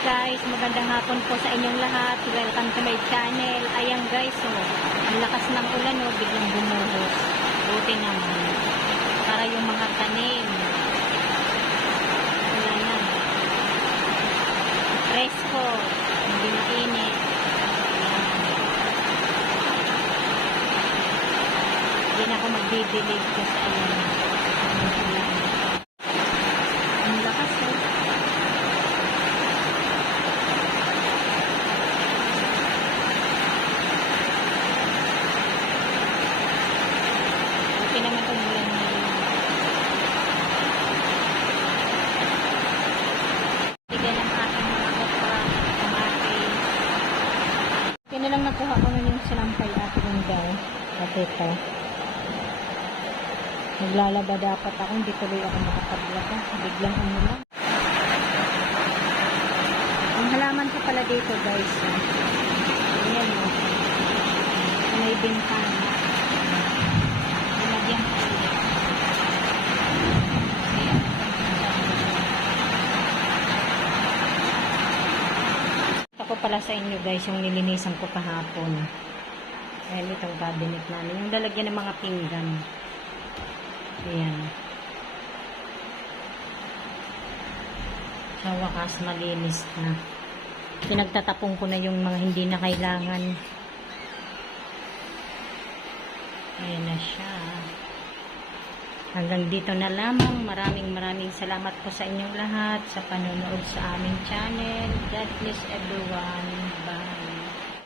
guys, magandang hapon po sa inyong lahat. Welcome to my channel. Ayan guys, ang lakas ng ulan, biglang bumuhos. Buti naman. Para yung mga tanim. Wala na. Presko. Hindi mainit. Hindi na ako magdidilig ko sa inyo. Ang lakas Okay naman itong ulan ngayon. Bigyan ng aking mga okra, kamatis. Kaya na lang nakuha ko na yung sinampay ating daw. At ito. Naglalaba dapat ako, hindi tuloy ako makapaglaba. Biglang ano lang. Ang halaman ko pala dito guys. Ayan o. May bintana. Nilagyan ko ulit. Ayan. Ako pala sa inyo guys, yung nilinisan ko kahapon. Ayan itong cabinet namin. Yung lalagyan ng mga pinggan. Ayan. Sa wakas, malinis na. Pinagtatapong ko na yung mga hindi na kailangan. Ayan na siya. Hanggang dito na lamang. Maraming salamat po sa inyong lahat sa panonood sa aming channel. God bless everyone.